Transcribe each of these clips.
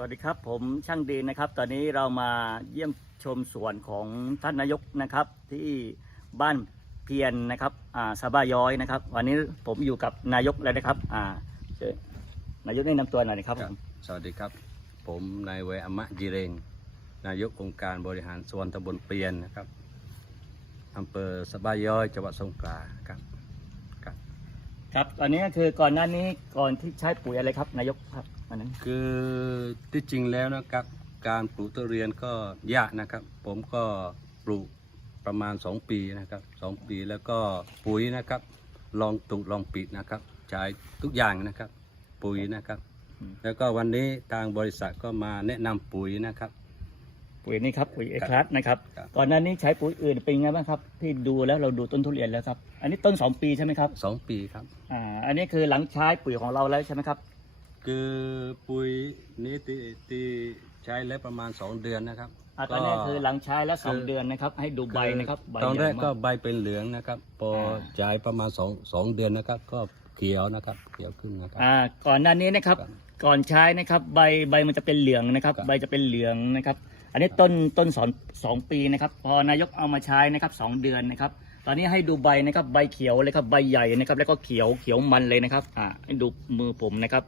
สวัสดีครับ ผมช่างดีนะครับ ตอนนี้เรามาเยี่ยมชมสวนของท่านนายกนะครับ ที่บ้านเพียนนะครับอ่าสบาย้อยนะครับ วันนี้ผมอยู่กับนายกแล้วนะครับอ่าเชิญนายกแนะนำตัวหน่อยนะครับครับผมสวัสดีครับ ผมนายเวอมะจีเรงนายกองค์การบริหารส่วนตำบลเปลี่ยนนะครับอำเภอสะบายย้อยจังหวัดสงขลาครับครับ ครับตอนนี้ก็คือก่อนหน้านี้ก่อนที่ใช้ปุ๋ยอะไรครับนายกครับอันนั้น คือที่จริงแล้วนะครับ การปลูกทุเรียนก็ยากนะครับ ผมก็ปลูกประมาณ 2 ปีนะครับสองปีแล้วก็ปุ๋ยนะครับ ลองตุกลองปิดนะครับใช้ทุกอย่างนะครับ ปุ๋ยนะครับ แล้วก็วันนี้ทางบริษัทก็มาแนะนำปุ๋ยนะครับ ปุ๋ยนี่ครับปุ๋ยเอคลัสนะครับครับ ก่อนหน้านี้ใช้ปุ๋ยอื่นเป็นไงบ้างครับที่ดูแล้วเราดูต้นทุเรียนแล้วครับ อันนี้ต้นสองปีใช่ไหมครับสองปีครับ อ่าอันนี้คือหลังใช้ปุ๋ยของเราแล้วใช่ไหมครับ คือปุ๋ยนี้ที่ที่ใช้แล้วประมาณ 2 เดือนนะครับอ่าตอนนี้คือหลังใช้แล้วสองคือเดือนนะครับ ให้ดูใบนะครับใบตอนแรกใหญ่ก็มากใบเป็นเหลืองนะครับ พออา ใช้ประมาณ2 2เดือนนะครับ ก็เขียวนะครับเขียวขึ้นนะครับ อ่าก่อนหน้านี้นะครับ ครับก่อนใช้นะครับ ใบใบมันจะเป็นเหลืองนะครับ ครับ ใบจะเป็นเหลืองนะครับอั นนี้ต้นต้นสอนสองปีนะครับ พอนายกเอามาใช้นะครับสองเดือนนะครับ ตอนนี้ให้ดูใบนะครับใบเขียวเลยครับใบใหญ่นะครับ แล้วก็เขียวเขียวมันเลยนะครับอ่าให้ดูมือผมนะครับ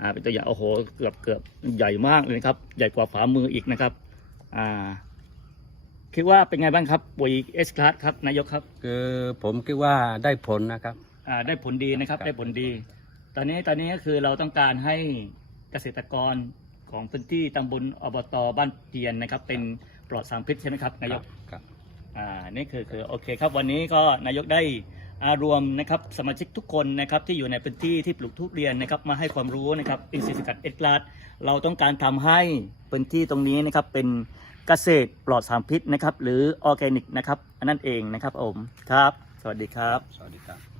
อ่าเป็นตัวอย่างโอ้โหเกือบเกือบใหญ่มากเลยนะครับ ใหญ่กว่าฝ่ามืออีกนะครับอ่าคิดว่าเป็นไงบ้างครับปุ๋ยเอสคลาสครับนายกครับ คือผมคิดว่าได้ผลนะครับอ่าได้ผลดีนะครับครับได้ผลดี ตอนนี้ตอนนี้ก็คือเราต้องการให้เกษตรกร ของพื้นที่ตำบลอบตบ้านเพียนนะครับ เป็นปลอดสารพิษใช่ไหมครับนายกครับ อ่านี่คือคือโอเคครับวันนี้ก็นายกได้อารวมนะครับสมาชิกทุกคนนะครับที่อยู่ในพื้นที่ที่ปลูกทุเรียนนะครับมาให้ความรู้นะครับอินทรีย์สกัดเอ็ดลาดเราต้องการทำให้พื้นที่ตรงนี้นะครับเป็นเกษตรปลอดสารพิษนะครับหรือออร์แกนิกนะครับอันนั้นเองนะครับผมครับ สวัสดีครับ สวัสดีครับ